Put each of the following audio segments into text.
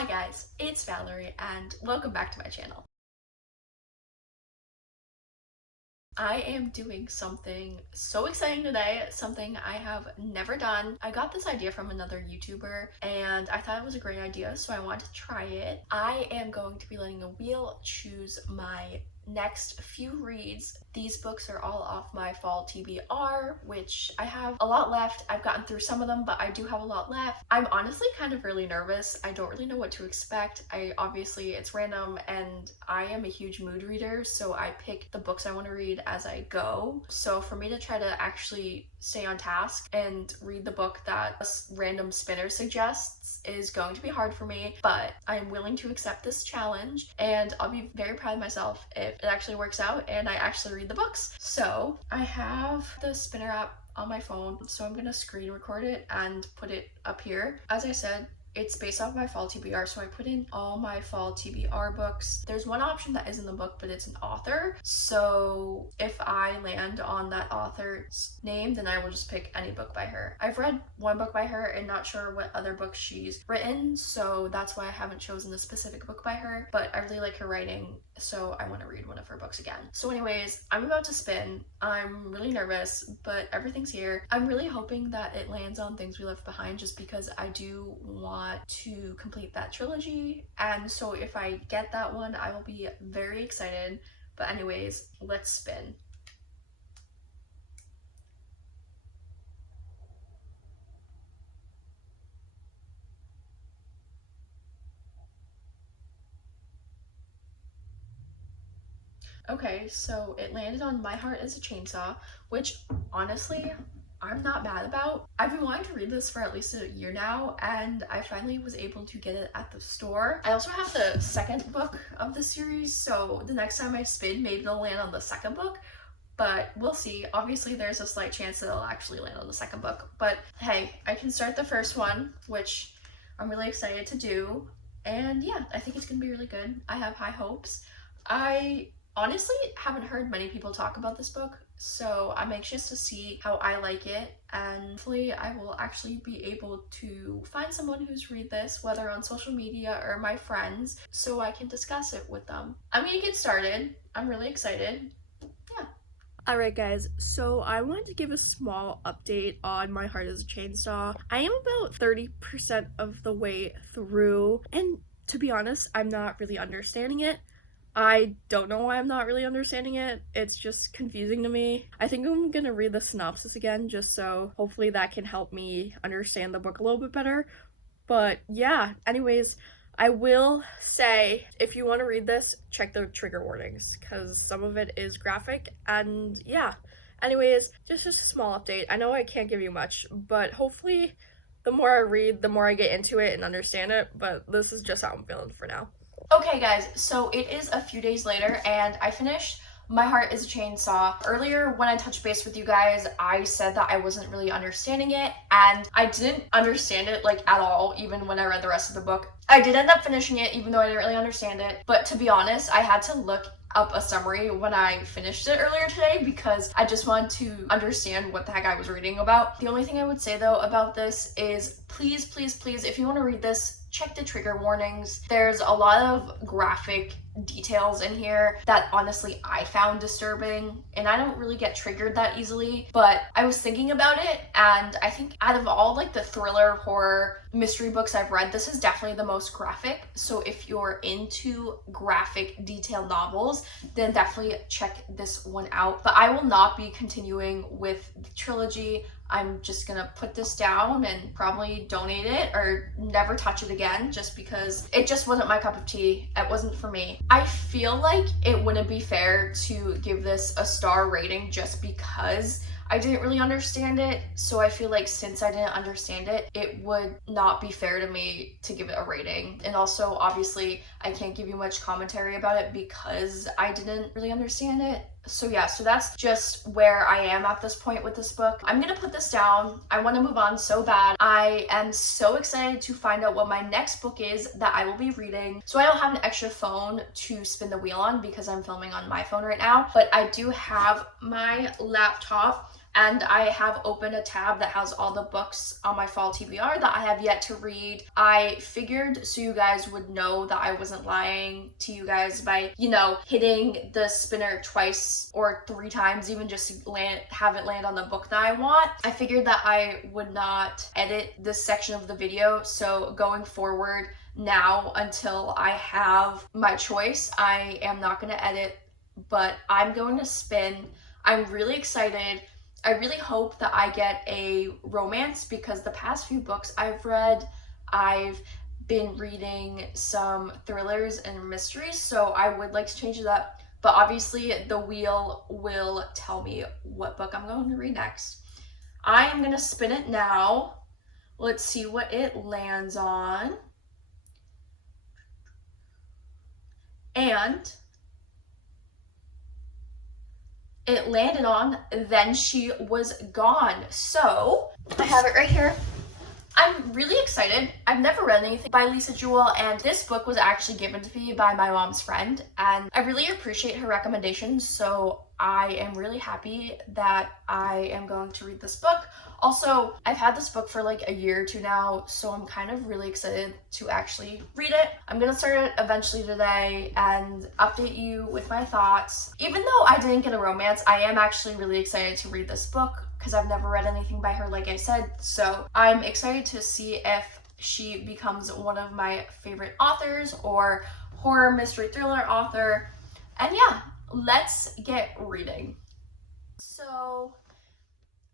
Hi guys, it's Valerie and welcome back to my channel. I am doing something so exciting today, something I have never done. I got this idea from another YouTuber and I thought it was a great idea, so I wanted to try it. I am going to be letting a wheel choose my next few reads. These books are all off my fall TBR, which I have a lot left. I've gotten through some of them, but I do have a lot left. I'm honestly kind of really nervous. I don't really know what to expect. Obviously it's random and I am a huge mood reader, so I pick the books I want to read as I go. So for me to try to actually stay on task and read the book that a random spinner suggests is going to be hard for me, but I'm willing to accept this challenge and I'll be very proud of myself if it actually works out and I actually read the books. So I have the spinner app on my phone, so I'm gonna screen record it and put it up here. As I said, it's based off my fall TBR, so I put in all my fall TBR books. There's one option that isn't the book, but it's an author. So if I land on that author's name, then I will just pick any book by her. I've read one book by her and not sure what other books she's written, so that's why I haven't chosen a specific book by her, but I really like her writing, so I want to read one of her books again. So anyways, I'm about to spin. I'm really nervous, but everything's here. I'm really hoping that it lands on Things We Left Behind, just because I do want to complete that trilogy, and so if I get that one I will be very excited. But anyways, let's spin. Okay, so it landed on My Heart is a Chainsaw, which honestly I'm not mad about. I've been wanting to read this for at least a year now, and I finally was able to get it at the store. I also have the second book of the series, so the next time I spin, maybe it'll land on the second book, but we'll see. Obviously, there's a slight chance that it'll actually land on the second book, but hey, I can start the first one, which I'm really excited to do, and yeah, I think it's gonna be really good. I have high hopes. I honestly haven't heard many people talk about this book, so I'm anxious to see how I like it, and hopefully I will actually be able to find someone who's read this, whether on social media or my friends, so I can discuss it with them. I'm gonna get started. I'm really excited. Yeah. Alright guys, so I wanted to give a small update on My Heart is a Chainsaw. I am about 30% of the way through, and to be honest, I'm not really understanding it. I don't know why I'm not really understanding it. It's just confusing to me. I think I'm gonna read the synopsis again, just so hopefully that can help me understand the book a little bit better. But yeah, anyways, I will say if you want to read this, check the trigger warnings, because some of it is graphic, and yeah. Anyways, just a small update. I know I can't give you much, but hopefully the more I read, the more I get into it and understand it, but this is just how I'm feeling for now. Okay guys, so it is a few days later and I finished My Heart is a Chainsaw. Earlier when I touched base with you guys, I said that I wasn't really understanding it, and I didn't understand it like at all, even when I read the rest of the book. I did end up finishing it even though I didn't really understand it, but to be honest, I had to look up a summary when I finished it earlier today because I just wanted to understand what the heck I was reading about. The only thing I would say though about this is please, please, please, if you want to read this, check the trigger warnings. There's a lot of graphic details in here that honestly I found disturbing, and I don't really get triggered that easily, but I was thinking about it, and I think out of all like the thriller, horror, mystery books I've read, this is definitely the most graphic. So if you're into graphic detailed novels, then definitely check this one out. But I will not be continuing with the trilogy. I'm just gonna put this down and probably donate it or never touch it again, just because it just wasn't my cup of tea. It wasn't for me. I feel like it wouldn't be fair to give this a star rating just because I didn't really understand it. So I feel like since I didn't understand it, it would not be fair to me to give it a rating. And also, obviously, I can't give you much commentary about it because I didn't really understand it. So yeah, so that's just where I am at this point with this book. I'm gonna put this down. I want to move on so bad. I am so excited to find out what my next book is that I will be reading. So I don't have an extra phone to spin the wheel on because I'm filming on my phone right now, but I do have my laptop. and I have opened a tab that has all the books on my fall TBR that I have yet to read. I figured so you guys would know that I wasn't lying to you guys by, hitting the spinner twice or 3 times, even just to have it land on the book that I want. I figured that I would not edit this section of the video, so going forward now until I have my choice, I am not going to edit, but I'm going to spin. I'm really excited. I really hope that I get a romance, because the past few books I've read, I've been reading some thrillers and mysteries, so I would like to change it up. But obviously the wheel will tell me what book I'm going to read next. I am going to spin it now. Let's see what it lands on. And it landed on Then She Was Gone. So I have it right here. I'm really excited. I've never read anything by Lisa Jewell, and this book was actually given to me by my mom's friend, and I really appreciate her recommendations, so I am really happy that I am going to read this book. Also, I've had this book for like a year or two now, so I'm kind of really excited to actually read it. I'm gonna start it eventually today and update you with my thoughts. Even though I didn't get a romance, I am actually really excited to read this book because I've never read anything by her, like I said. So I'm excited to see if she becomes one of my favorite authors or horror mystery thriller author. And yeah, let's get reading. So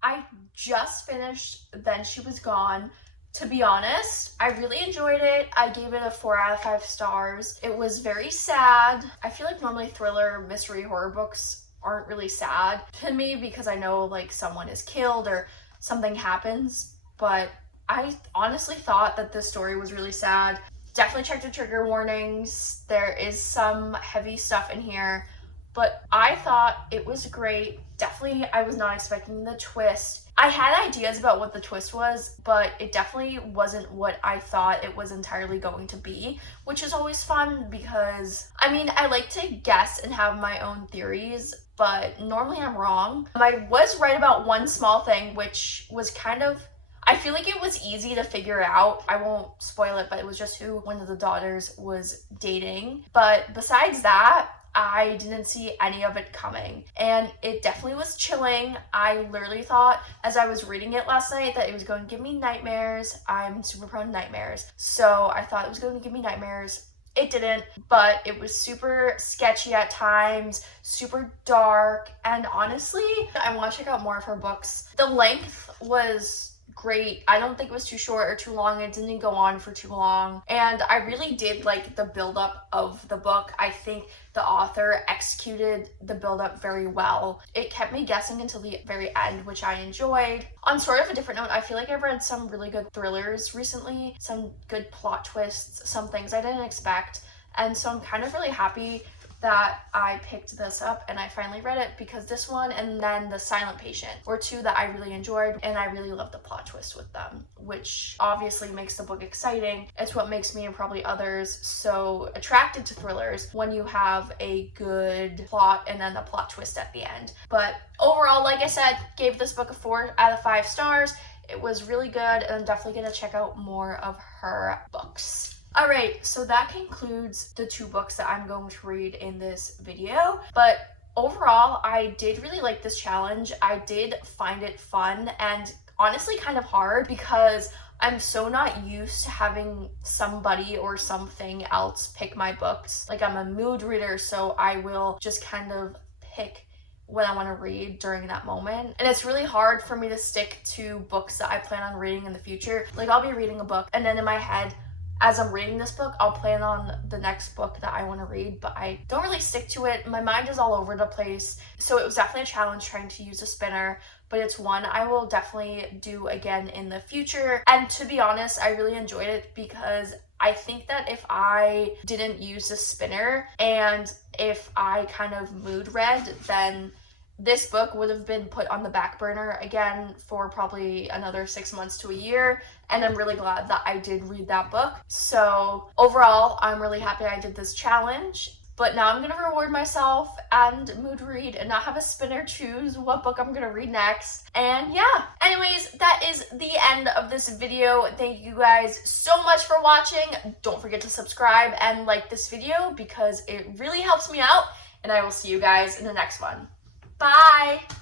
I just finished Then She Was Gone. To be honest, I really enjoyed it. I gave it a 4 out of 5 stars. It was very sad. I feel like normally thriller, mystery, horror books aren't really sad to me because I know like someone is killed or something happens, but I honestly thought that this story was really sad. Definitely check the trigger warnings. There is some heavy stuff in here, but I thought it was great. Definitely, I was not expecting the twist. I had ideas about what the twist was, but it definitely wasn't what I thought it was entirely going to be, which is always fun because, I like to guess and have my own theories, but normally I'm wrong. I was right about one small thing, which was I feel like it was easy to figure out. I won't spoil it, but it was just who one of the daughters was dating. But besides that, I didn't see any of it coming, and it definitely was chilling. I literally thought as I was reading it last night that it was going to give me nightmares. I'm super prone to nightmares, so I thought it was going to give me nightmares. It didn't, but it was super sketchy at times, super dark, and honestly, I want to check out more of her books. The length was great. I don't think it was too short or too long. It didn't go on for too long, and I really did like the buildup of the book. I think the author executed the buildup very well. It kept me guessing until the very end, which I enjoyed. On sort of a different note, I feel like I've read some really good thrillers recently, some good plot twists, some things I didn't expect, and so I'm kind of really happy that I picked this up and I finally read it, because this one and then The Silent Patient were two that I really enjoyed, and I really loved the plot twist with them, which obviously makes the book exciting. It's what makes me and probably others so attracted to thrillers, when you have a good plot and then the plot twist at the end. But overall, like I said, gave this book a 4 out of 5 stars. It was really good, and I'm definitely gonna check out more of her books. Alright, so that concludes the 2 books that I'm going to read in this video, but overall, I did really like this challenge. I did find it fun and honestly kind of hard, because I'm so not used to having somebody or something else pick my books. Like, I'm a mood reader, so I will just kind of pick what I want to read during that moment. And it's really hard for me to stick to books that I plan on reading in the future. Like, I'll be reading a book and then in my head, as I'm reading this book, I'll plan on the next book that I want to read, but I don't really stick to it. My mind is all over the place. So it was definitely a challenge trying to use a spinner, but it's one I will definitely do again in the future. And to be honest, I really enjoyed it, because I think that if I didn't use a spinner and if I kind of mood read, then this book would have been put on the back burner again for probably another 6 months to a year, and I'm really glad that I did read that book. So overall, I'm really happy I did this challenge. But now I'm gonna reward myself and mood read and not have a spinner choose what book I'm gonna read next. And yeah, anyways, that is the end of this video. Thank you guys so much for watching. Don't forget to subscribe and like this video because it really helps me out. And I will see you guys in the next one. Bye!